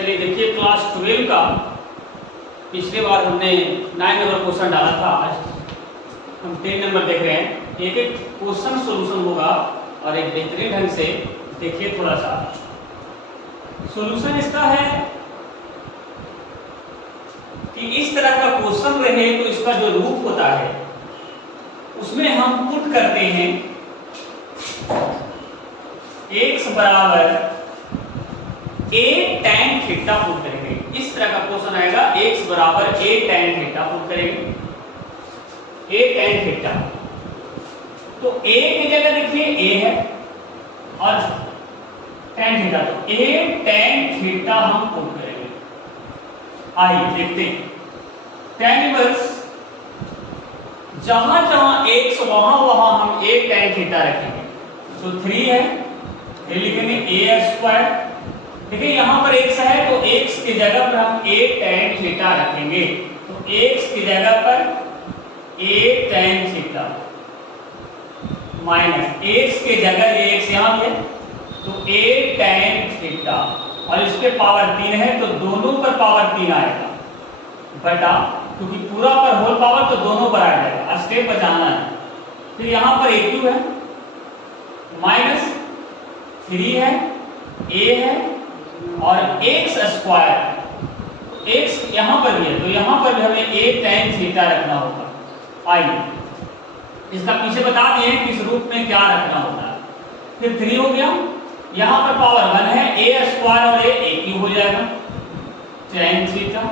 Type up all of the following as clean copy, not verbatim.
चलिए देखिए क्लास 12 का पिछले बार हमने 9 नंबर क्वेश्चन डाला था। आज हम 10 नंबर देख रहे हैं। एक एक क्वेश्चन सोल्यूशन होगा और एक बेहतरीन ढंग से देखिए। थोड़ा सा सोल्यूशन इसका है कि इस तरह का क्वेश्चन रहे तो इसका जो रूप होता है उसमें हम पुट करते हैं x बराबर a tan थीटा पुट करेंगे। इस तरह का क्वेश्चन आएगा, x बराबर a tan थीटा पुट करेंगे। a tan थीटा तो a की जगह देखिए a है और tan थीटा, तो a tan थीटा हम पुट करेंगे। आइए देखते हैं tan इनवर्स जहां जहां x वहां हम a tan थीटा रखेंगे। तो 3 है, फिर लिखेंगे a स्क्वायर। देखिए यहां पर x है तो x की जगह पर हम a tan थीटा रखेंगे। तो x की जगह पर a tan theta minus x की जगह ये x यहां पे तो a tan थीटा, और इस पे पावर 3 है तो दोनों पर पावर 3 आएगा बटा, क्योंकि पूरा पर होल पावर तो दोनों पर आ जाएगा। स्टेप बचाना है। फिर यहां पर a क्यूब है माइनस 3 है, a है और x स्क्वायर। x यहां पर भी है तो यहां पर भी हमें a tan थीटा रखना होगा। आइए इसका पीछे बता दिए कि इस रूप में क्या रखना होता है। फिर 3 हो गया, यहां पर पावर 1 है, a स्क्वायर और a क्यूब हो जाएगा tan थीटा,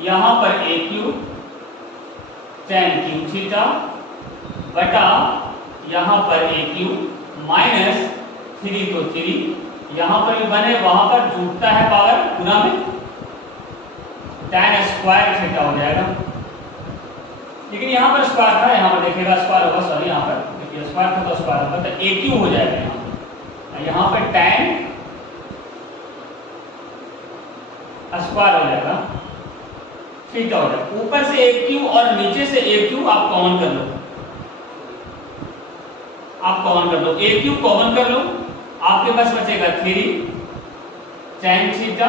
यहां पर a cube tan cube theta बटा यहां पर a क्यूब माइनस 3 तो 3, यहां पर भी बने वहां पर जुटता है पावर गुना में tan स्क्वायर थीटा हो जाएगा। लेकिन यहां पर स्क्वायर था, यहां पर देखिएगा स्क्वायर होगा, सॉरी यहां पर देखिए स्क्वायर था तो स्क्वायर होगा, तो a क्यूब हो जाएगा। यहां पर tan स्क्वायर हो जाएगा थीटा हो जाएगा। ऊपर से a क्यूब और नीचे से a क्यूब आप कॉमन कर लो, आप कॉमन कर लो, a क्यूब कॉमन कर लो, आपके पास बचेगा 3 tan theta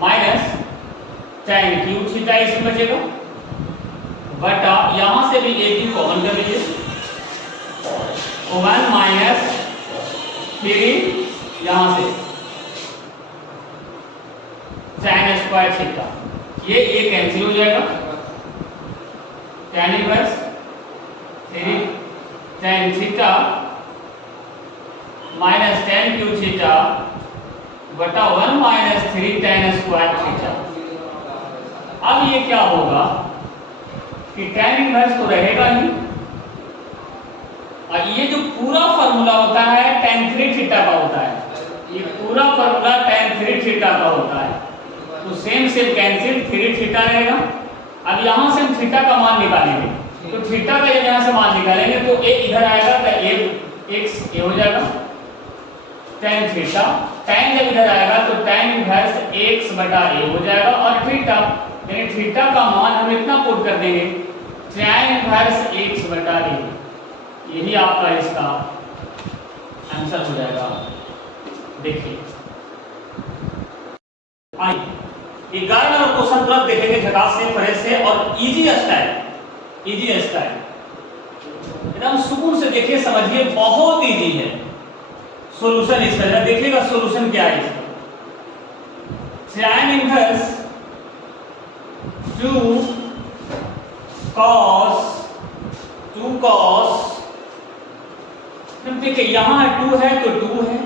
minus tan cube theta इसमें बचेगा बटा, यहां से भी a क्यूब कॉमन कर लीजिए, 1 माइनस 3 यहां से tan स्क्वायर थीटा, ये a कैंसिल हो जाएगा। tan inverse 3 tan theta minus tan cube theta बटा 1 माइनस 3 tan स्क्वायर थीटा। अब ये क्या होगा कि tan इनवर्स तो रहेगा ही, और ये जो पूरा फार्मूला होता है tan 3 थीटा का होता है, ये पूरा फार्मूला tan 3 थीटा का होता है, तो सेम कैंसिल 3 थीटा रहेगा। अब यहां से हम थीटा का मान निकालेंगे, तो थीटा का जब यहां से मान निकालेंगे तो a इधर आएगा तो a x ये हो जाएगा tan थीटा, tan जब इधर आएगा तो tan इनवर्स x बटा a हो जाएगा, और थीटा यानी थीटा का मान हम इतना पुट कर देंगे tan इनवर्स x बटा a, यही आपका इसका आंसर हो जाएगा। देखिए आइए 11 नंबर क्वेश्चन तुरंत देखेंगे झकास से, फ्रेश से और इजी स्टाइल, इजी स्टाइल एकदम सुकून से देखिए, समझिए, बहुत इजी है सॉल्यूशन इसका। देखिएगा सॉल्यूशन क्या है इसका। tan इनवर्स 2 cos, देखिए यहाँ 2 है तो 2 है,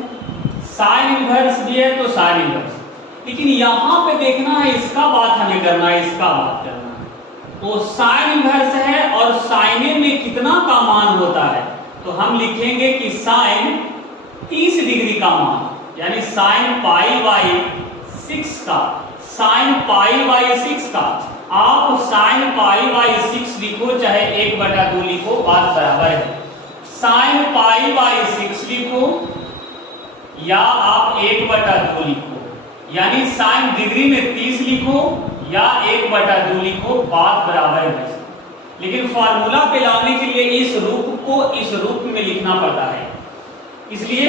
sin इनवर्स भी है तो sin इनवर्स, लेकिन यहाँ पे देखना है, इसका बात हमें करना है, इसका बात करना है। तो sin इनवर्स है और sin में कितना का मान होता है, तो हम लिखेंगे कि sin 30 डिग्री का मान, यानी sin पाई बाई 6 का, sin पाई बाई 6 का, आप sin पाई बाई 6 लिखो चाहे 1/2 लिखो, बात बराबर है। sin पाई बाई 6 लिखो या आप 1/2 लिखो, यानी sin डिग्री में 30 लिखो या 1/2 लिखो, बात बराबर है। लेकिन फार्मूला पे लाने के लिए इस रूप को इस रूप में लिखना पड़ता है, इसलिए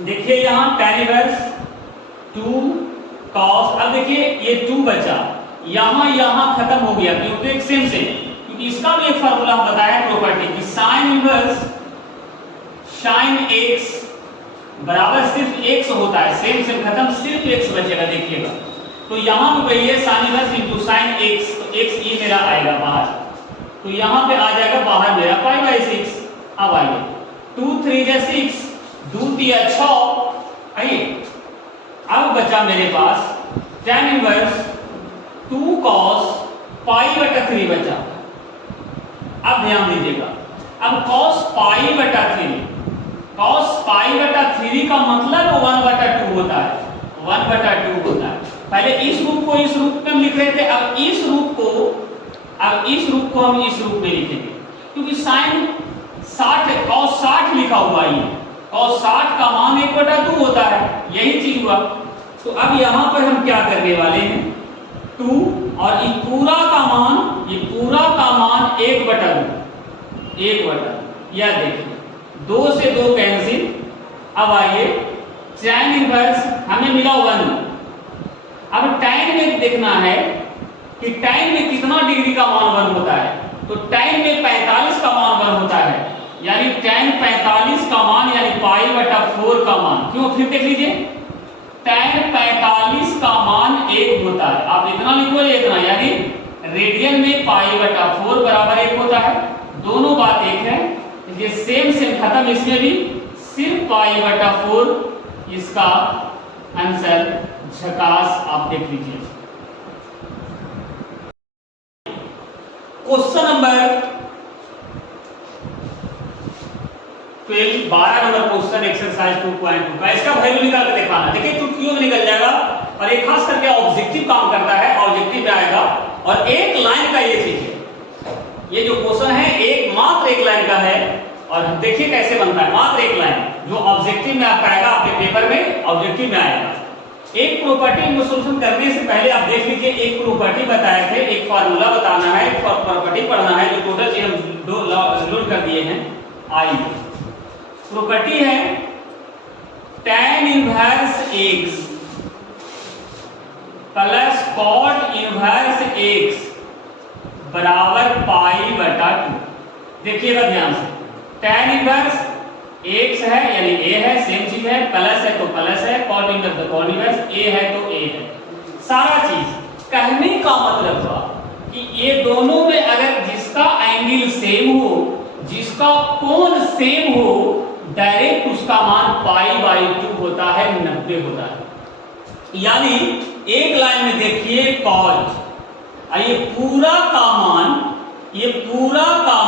देखिए यहां tan इनवर्स 2 cos, अब देखिए ये 2 बचा, यहाँ खत्म हो गया क्योंकि एक सेम क्योंकि इसका भी एक फार्मूला हम बताया प्रॉपर्टी की साइन इनवर्स साइन x बराबर सिर्फ x होता है, सेम खत्म, सिर्फ x बचेगा। देखिएगा तो यहाँ पे वही है sine inverse into sine x, तो x ये मेरा आएगा बाहर, तो यहाँ पे आ जाएगा बाहर मेरा π/6। अब आइए 2 3 6, 2 3 6, आइए अब बचा मेरे पास tan इनवर्स 2 cos π/3 बचा। अब ध्यान दीजिएगा, अब cos π/3, cos π/3 का मतलब 1/2 होता है, 1/2 होता है। पहले इस रूप को इस रूप में हम लिख रहे थे, अब इस रूप को हम इस रूप में लिखेंगे क्योंकि साइन 60 है, cos 60 लिखा हुआ है, cos 60 का मान 1/2 होता है, यही चीज हुआ। तो अब यहाँ पर हम क्या करने वाले हैं, 2 और ये पूरा का मान 1/2, यह देखिए 2 से 2 कैंसिल। अब आइए tan इनवर्स हमें मिला 1, अब tan में देखना है कि tan में कितना डिग्री का मान 1 होता है, तो tan में 45 का मान 1 होता है, यानी tan 45 का मान यानी π/4 का मान, क्यों फिर देख लीजिए tan 45 का मान 1 होता है, आप इतना लिखो इतना, यानी रेडियन में π/4 बराबर 1 होता है, दोनों बात एक है, ये सेम खत्म, इसमें भी सिर्फ π/4, इसका आंसर झकास आप देख लीजिए। Question number 12 number question exercise 2.2 का, इसका वैल्यू निकाल के दिखाना। देखिए चुटकियों में निकल जाएगा और एक खास करके ऑब्जेक्टिव काम करता है, ऑब्जेक्टिव में आएगा और एक लाइन का ये चीज है, ये जो क्वेश्चन है मात्र एक लाइन का है और देखिए कैसे बनता है, मात्र एक लाइन जो ऑब्जेक्टिव में आपका आएगा, आपके पेपर में ऑब्जेक्टिव में आएगा। एक प्रॉपर्टी को सॉल्यूशन करने से पहले आप देख लीजिए, एक प्रॉपर्टी बताए थे, एक फार्मूला बताना है, एक प्रॉपर्टी पढ़ना है, जो टोटल चीज हम लोड कर दिए हैं। आई प्रॉपर्टी है tan inverse x plus cot inverse x बराबर π/2। देखिएगा ध्यान से, tan इनवर्स x है यानी a है, सेम चीज है, प्लस है तो प्लस है, cot इनवर्स तो cot इनवर्स, a है तो a है, सारा चीज। कहने का मतलब था कि ये दोनों में अगर जिसका एंगल सेम हो, जिसका कोण सेम हो, डायरेक्ट उसका मान π/2 होता है, 90 होता है। यानी एक लाइन में देखिए cos, ये पूरा का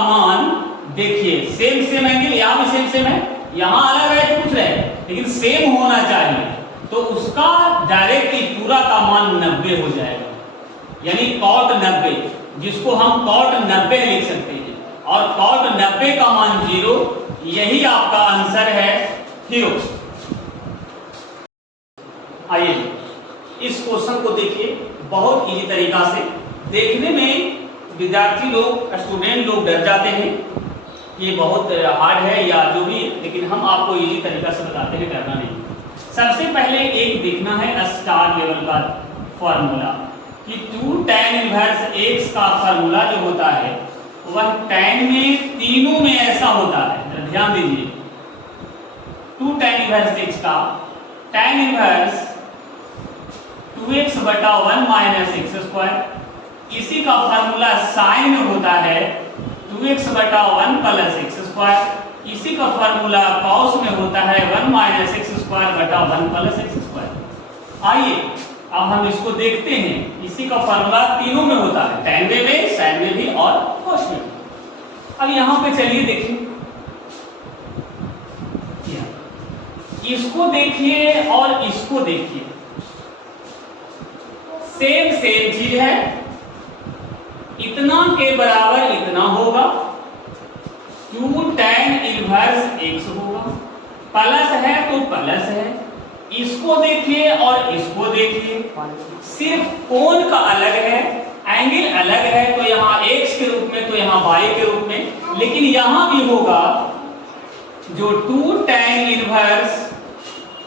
मान देखिए सेम एंगल, यहाँ भी सेम है, यहाँ अलग है पूछ रहे हैं, लेकिन सेम होना चाहिए, तो उसका डायरेक्ट पूरा का मान 90 हो जाएगा, यानी cot 90, जिसको हम cot 90 लिख सकते हैं, और cot 90 का मान 0, यही आपका आंसर है हीरो। आइए इस क्वेश्चन को देखिए, बहुत इजी तरीका से। देखने में विद्यार्थी लोग, स्टूडेंट लोग डर जाते हैं, ये बहुत हार्ड है या जो भी, लेकिन हम आपको इजी तरीका से बताते हैं, डरना नहीं। सबसे पहले एक देखना है स्टार लेवल का फॉर्मूला कि 2 tan इनवर्स x का फॉर्मूला जो होता है वह tan में तीनों में ऐसा होता है, ध्यान दीजिए। 2 tan इनवर्स x का tan इनवर्स 2x/1 - x², इसी का फॉर्मूला साइन होता है 2x/1 + x², इसी का फॉर्मूला cos में होता है 1 - x²/1 + x²। आइए अब हम इसको देखते हैं, इसी का फॉर्मूला तीनों में होता है, tan में भी, sin में भी और cos में भी। अब यहाँ पे चलिए देखिए, इसको देखिए और इसको देखिए, सेम चीज है, इतना के बराबर इतना होगा, 2 tan इनवर्स x होगा, प्लस है तो प्लस है, इसको देखिए और इसको देखिए, सिर्फ कोण का अलग है, एंगल अलग है, तो यहाँ x के रूप में तो यहाँ y के रूप में, लेकिन यहाँ भी होगा जो 2 tan इनवर्स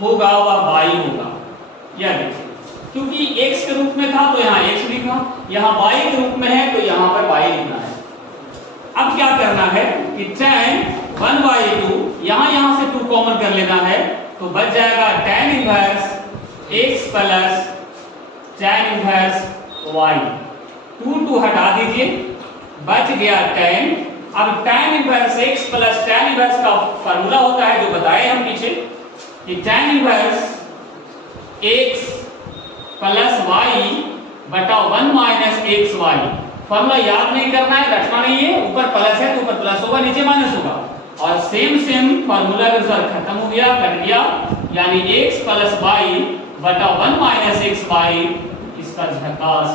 होगा वह y होगा, यह देखिए, क्योंकि x के रूप में था तो यहाँ x लिखा, यहाँ y के रूप में है तो यहाँ पर y लिखना है। अब क्या करना है कि tan 1/2, यहाँ से 2 कॉमन कर लेना है तो बच जाएगा tan inverse x plus tan inverse y। 2 हटा दीजिए, बच गया tan। अब tan inverse x plus tan inverse का फार्मूला होता है जो बताए हम पीछे कि tan inverse x plus y बटा 1 माइनस एक्स वाई। फॉर्मूला याद नहीं करना है, रखना नहीं है, ऊपर प्लस है तो ऊपर प्लस होगा, नीचे माइनस होगा, और सेम फॉर्मूला के अनुसार खत्म हो गया, कट गया, यानी x प्लस y बटा 1 माइनस एक्स वाई, इसका झकास।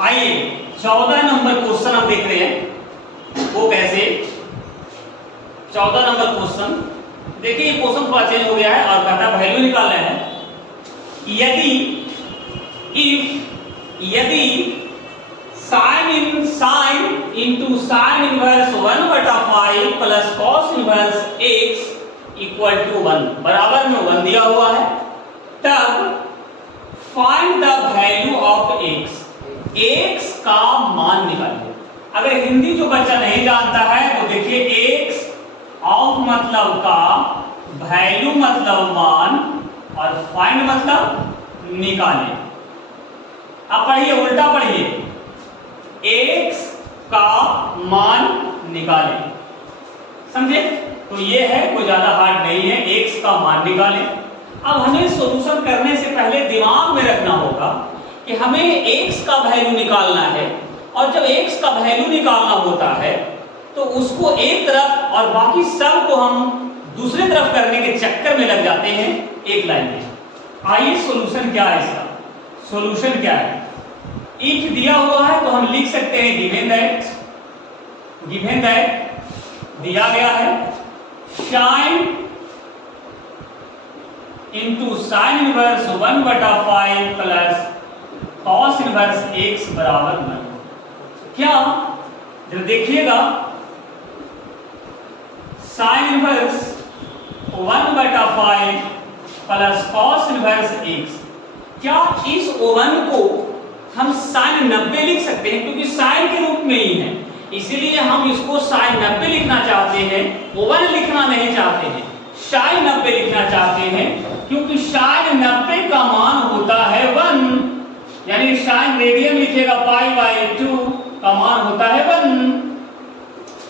आइए 14 नंबर क्वेश्चन हम देख रहे हैं, वो कैसे। 14 नंबर क्वेश्चन देखिए, ये क्वेश्चन थोड़ा चेंज हो गया है और कहता है वैल्यू निकालना है। यदि sine into sine inverse 1/5 plus cos inverse x equal to 1, बराबर में 1 दिया हुआ है, तब find the value of x का मान निकालिए। अगर हिंदी जो बच्चा नहीं जानता है तो देखिए, x ऑफ मतलब का, वैल्यू मतलब मान, और फाइंड मतलब निकालें। अब पढ़िए, उल्टा पढ़िए, x का मान निकालें, समझे? तो ये है, कोई ज्यादा हार्ड नहीं है, x का मान निकालें। अब हमें सॉल्यूशन करने से पहले दिमाग में रखना होगा कि हमें x का वैल्यू निकालना है, और जब x का वैल्यू निकालना होता है तो उसको एक तरफ और बाकी सब को हम दूसरे तरफ करने के चक्कर में लग जाते हैं एक लाइन में। आइए सॉल्यूशन क्या है इसका, सॉल्यूशन क्या है। इफ दिया हुआ है तो हम लिख सकते हैं गिवन दैट दिया गया है sign into sine inverse 1/5 plus cos inverse x बराबर 1। क्या, जब देखिएगा sign inverse 1/5 plus cos inverse x, क्या इस 1 को हम साइन 90 लिख सकते हैं? क्योंकि साइन के रूप में ही है, इसीलिए हम इसको साइन 90 लिखना चाहते हैं, 1 लिखना नहीं चाहते हैं, साइन 90 लिखना चाहते हैं, क्योंकि साइन 90 का मान होता है 1, यानी साइन रेडियन लिखिएगा π/2 का मान होता है 1।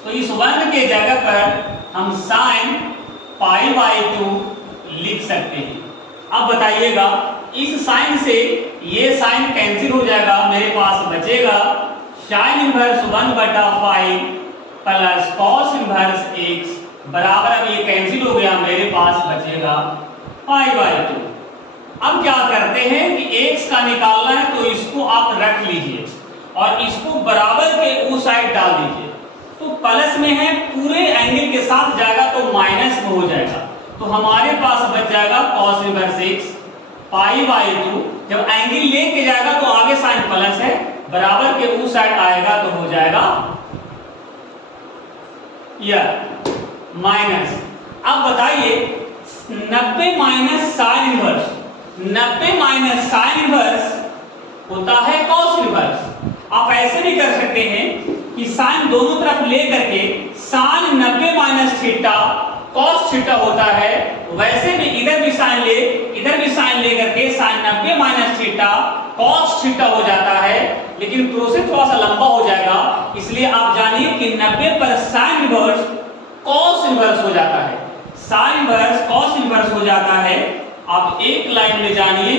तो इस 1 के जगह पर हम साइन π/2 लिख सकते हैं। अब बताइएगा, इस साइन से ये साइन कैंसिल हो जाएगा, मेरे पास बचेगा sign inverse 1/5 plus cos inverse x बराबर, अब ये कैंसिल हो गया, मेरे पास बचेगा π/2। अब क्या करते हैं कि x का निकालना है तो इसको आप रख लीजिए और इसको बराबर के उस साइड डाल दीजिए, तो प्लस में है, पूरे एंगल के साथ जाएगा तो माइनस में हो जाएगा, तो हमारे पास बच जाएगा कॉस इनवर्स x π/2। जब एंगल लेके जाएगा तो आगे साइन प्लस है, बराबर के उस साइड आएगा तो हो जाएगा यह माइनस। अब बताइए 90 minus sine inverse, 90 minus sine inverse होता है कॉस इनवर्स। आप ऐसे भी कर सकते हैं कि साइन दोनों तरफ ले करके sine 90 minus theta cos theta होता है, वैसे भी इधर भी साइन ले, इधर भी साइन ले करके sine 90 minus theta cos theta हो जाता है, लेकिन प्रोसेस थोड़ा सा लंबा हो जाएगा, इसलिए आप जानिए कि 90 पर साइन इनवर्स कॉस इनवर्स हो जाता है, साइन इनवर्स कॉस इनवर्स हो जाता है। आप एक लाइन में जानिए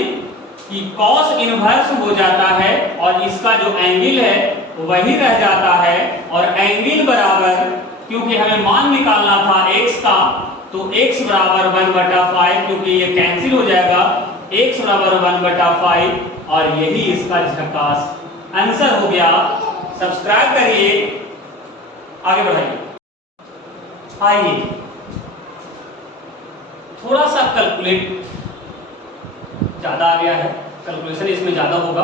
कि कॉस इनवर्स हो जाता है और इसका जो एंगल है वही रह जाता है, और एंगल बराबर, क्योंकि हमें मान निकालना था x का, तो x बराबर 1/5, क्योंकि ये कैंसिल हो जाएगा, x बराबर 1/5, और यही इसका झकास आंसर हो गया। सब्सक्राइब करिए, आगे बढ़ाइए। आइए थोड़ा सा कैलकुलेट ज्यादा आ गया है, कैलकुलेशन इसमें ज्यादा होगा,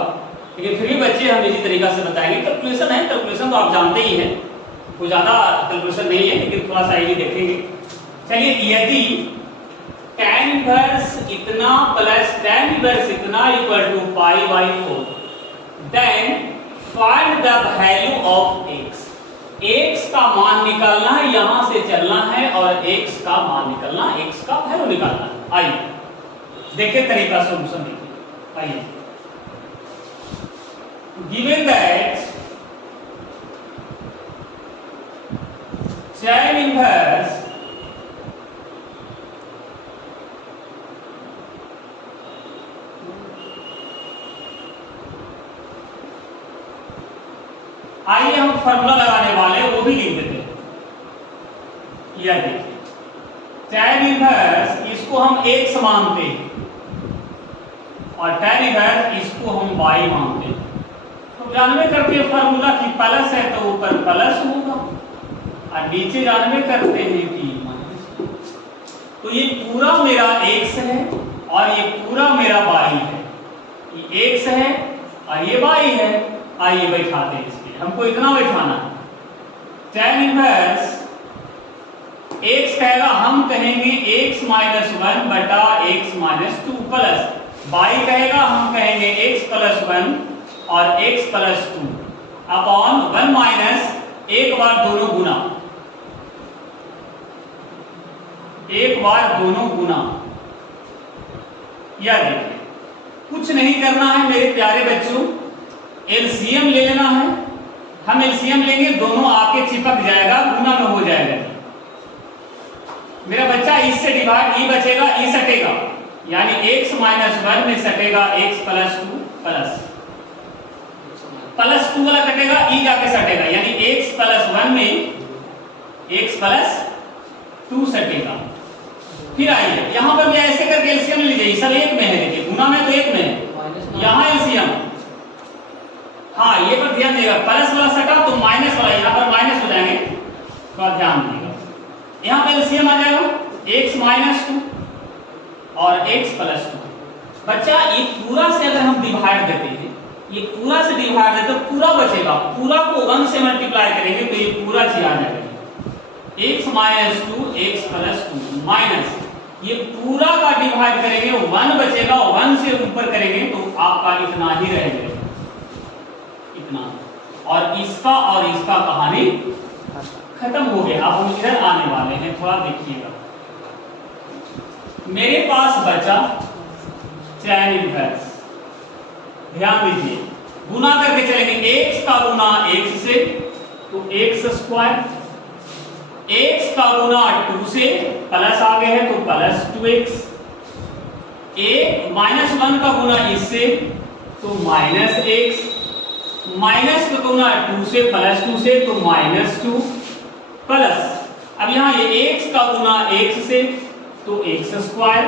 लेकिन फिर भी बच्चे हम इसी तरीका से बताएंगे। कैलकुलेशन है, कैलकुलेशन तो आप जानते ही हैं, कोई ज्यादा कैलकुलेशन नहीं है, लेकिन थोड़ा सा ये देखेंगे। चलिए, यदि tan इनवर्स इतना प्लस tan इनवर्स इतना equal to pi by 4, then find the value of x। x का मान निकालना है, यहां से चलना है और x का मान निकालना, x का वैल्यू निकालना है। आइए देखिए तरीका, सॉल्यूशन देखिए। आइए, गिवन दैट tan इनवर्स आइए हम फॉर्मूला लगाने वाले हैं, वो भी लिख देते हैं। यह देखिए, tan इनवर्स इसको हम x मानते हैं और tan इनवर्स इसको हम y मानते हैं। तो जानवे करते हैं फॉर्मूला की प्लस है तो ऊपर प्लस होगा और नीचे जानवे करते हैं कि माइनस। तो ये पूरा मेरा x है और ये पूरा मेरा y है। ये x है और ये y है। आइए बैठाते हैं, इसके हमको इतना बैठाना है। tan इनवर्स x कहेगा, हम कहेंगे x माइनस 1 बटा x माइनस 2 प्लस y कहेगा, हम कहेंगे x प्लस 1 और x प्लस 2 अपॉन 1 माइनस एक बार दोनों गुना, एक बार दोनों गुना। यह देखिए, कुछ नहीं करना है मेरे प्यारे बच्चों, एलसीएम ले लेना है। हम एलसीएम लेंगे, दोनों आके चिपक जाएगा, गुना में हो जाएगा। मेरा बच्चा इससे डिवाइड, ई बचेगा, ई सटेगा, यानी x माइनस 1 में सटेगा x प्लस 2 प्लस 2 वाला कटेगा, ई जाके सटेगा, यानी x प्लस 1 में x प्लस 2 सटेगा। फिर आइए यहां पर भी ऐसे करके एलसीएम ले लीजिए, सब एक में है, देखिए गुना में तो एक में है, यहां एलसीएम। हाँ, ये पर ध्यान देगा, प्लस वाला सटा तो माइनस वाला यहाँ पर माइनस हो जाएंगे, तो ध्यान देगा। यहाँ पे एलसीएम आ जाएगा x माइनस 2 और x प्लस 2। बच्चा ये पूरा से अगर हम डिवाइड देते हैं, ये पूरा से डिवाइड देते तो पूरा बचेगा, पूरा को 1 से मल्टीप्लाई करेंगे तो ये पूरा चीज आ जाएगा। x minus 2 x plus 2 minus ये पूरा का डिवाइड करेंगे, 1 बचेगा, 1 से ऊपर करेंगे तो आपका इतना ही रहेगा, इतना। और इसका कहानी खत्म हो गया। अब हम इधर आने वाले हैं, थोड़ा देखिएगा। मेरे पास बचा tan इनवर्स, ध्यान दीजिए, गुना करके चलेंगे, x का गुना x से तो x स्क्वायर, x का गुना 2 से प्लस आ गए हैं तो प्लस 2x, माइनस 1 का गुना इससे तो माइनस x, माइनस का गुना 2 से प्लस 2 से तो माइनस 2 प्लस, अब यहाँ ये x का गुना x से तो x स्क्वायर,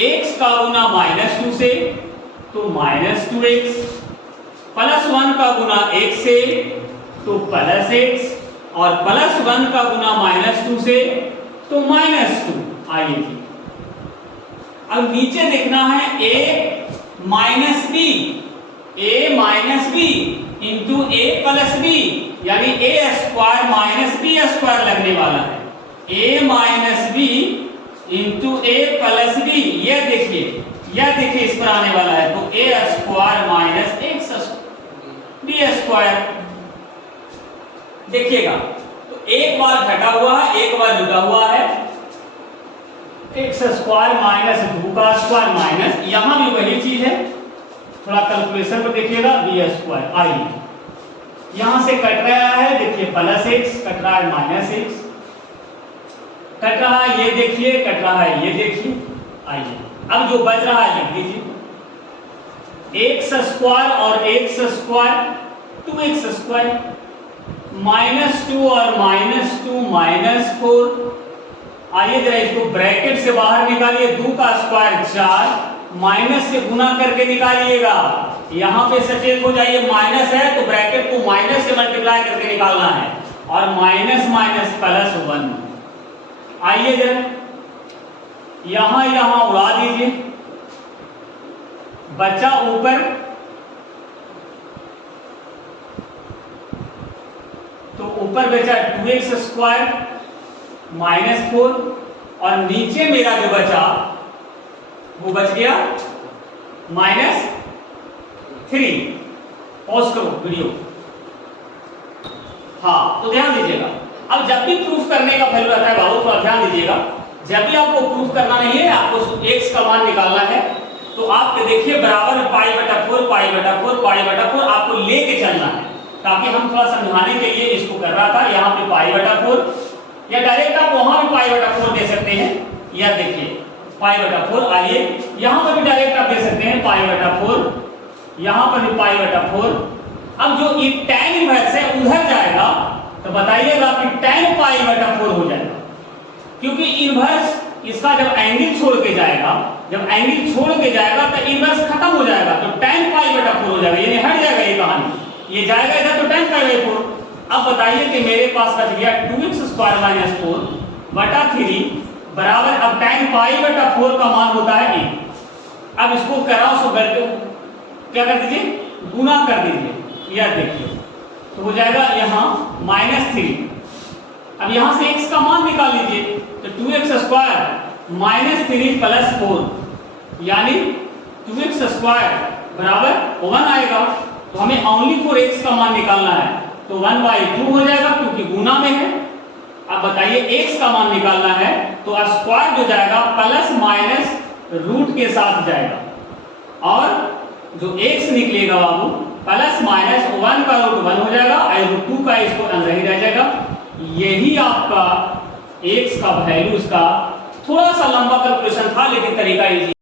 x का गुना माइनस 2 से तो माइनस 2x, प्लस 1 का गुना x से तो प्लस x और प्लस 1 का गुना माइनस 2 से तो माइनस 2। आइए जी, अब नीचे देखना है a minus b, a minus b into a plus b, यानी a square minus b square लगने वाला है। a minus b into a plus b, यह देखिए इस पर आने वाला है तो a square minus x b square. देखिएगा तो एक बार घटा हुआ है, एक बार जुटा हुआ है, x स्क्वायर माइनस 2 का स्क्वायर माइनस, यहां भी वही चीज है, थोड़ा कैलकुलेशन को देखिएगा, b स्क्वायर। आइए यहां से कट रहा है, देखिए प्लस x कट रहा है, माइनस x कट रहा है, ये देखिए कट रहा है, ये देखिए। आइए अब जो बच रहा है लिख दीजिए, x स्क्वायर और x square 2x square, minus 2 और माइनस 2 माइनस 4। आइए जरा इसको ब्रैकेट से बाहर निकालिए, 2 का स्क्वायर 4, माइनस से गुना करके निकालिएगा, यहाँ पे सचेत हो जाइए, माइनस है तो ब्रैकेट को माइनस से मल्टीप्लाई करके निकालना है, और माइनस माइनस प्लस 1। आइए जरा यहां उड़ा दीजिए, बच्चा ऊपर तो ऊपर बचा 2x स्क्वायर माइनस 4 और नीचे मेरा जो बचा वो बच गया -3। पॉज करो वीडियो। हाँ, तो ध्यान दीजिएगा, अब जब भी प्रूफ करने का वैल्यू रहता है बाबू, थोड़ा ध्यान दीजिएगा, जब भी आपको प्रूफ करना नहीं है, आपको x का मान निकालना है, तो आप देखिए बराबर π/4 π/4 आपको लेके चलना है, ताकि हम थोड़ा समझाने के लिए इसको कर रहा था। यहाँ पे π/4 या डायरेक्ट आप वहां भी π/4 दे सकते हैं, या देखिए π/4, आइए यहाँ पर भी डायरेक्ट आप दे सकते हैं π/4, यहाँ पर भी π/4। अब जो ये tan इनवर्स है उधर जाएगा तो बताइएगा कि tan π/4 हो जाएगा, क्योंकि इनवर्स इसका जब एंगल छोड़ के जाएगा, जब एंगल छोड़ के जाएगा तो इनवर्स खत्म हो जाएगा, तो tan π/4 हो जाएगा, यानी हट जाएगा ये कहानी, ये जाएगा इधर तो tan π/4। अब बताइए कि मेरे पास बच गया 2x² - 4/3 बराबर, अब tan π/4 का मान होता है 1। अब इसको करा उसको करके क्या कर दीजिए, गुना कर दीजिए, यह देखिए तो हो जाएगा यहाँ -3। अब यहाँ से x का मान निकाल लीजिए, तो 2x² - 3 + 4 यानी 2x² बराबर 1 आएगा। तो हमें ओनली फॉर x का मान निकालना है, तो 1/2 हो जाएगा क्योंकि गुना में है। अब बताइए x का मान निकालना है तो स्क्वायर जो जाएगा प्लस माइनस रूट के साथ जाएगा, और जो x निकलेगा बाबू प्लस माइनस 1 का रूट 1 हो जाएगा और रूट 2 का इसको अंदर ही रह जाएगा। यही आपका x का वैल्यू, इसका थोड़ा सा लंबा कैलकुलेशन था लेकिन तरीका इजी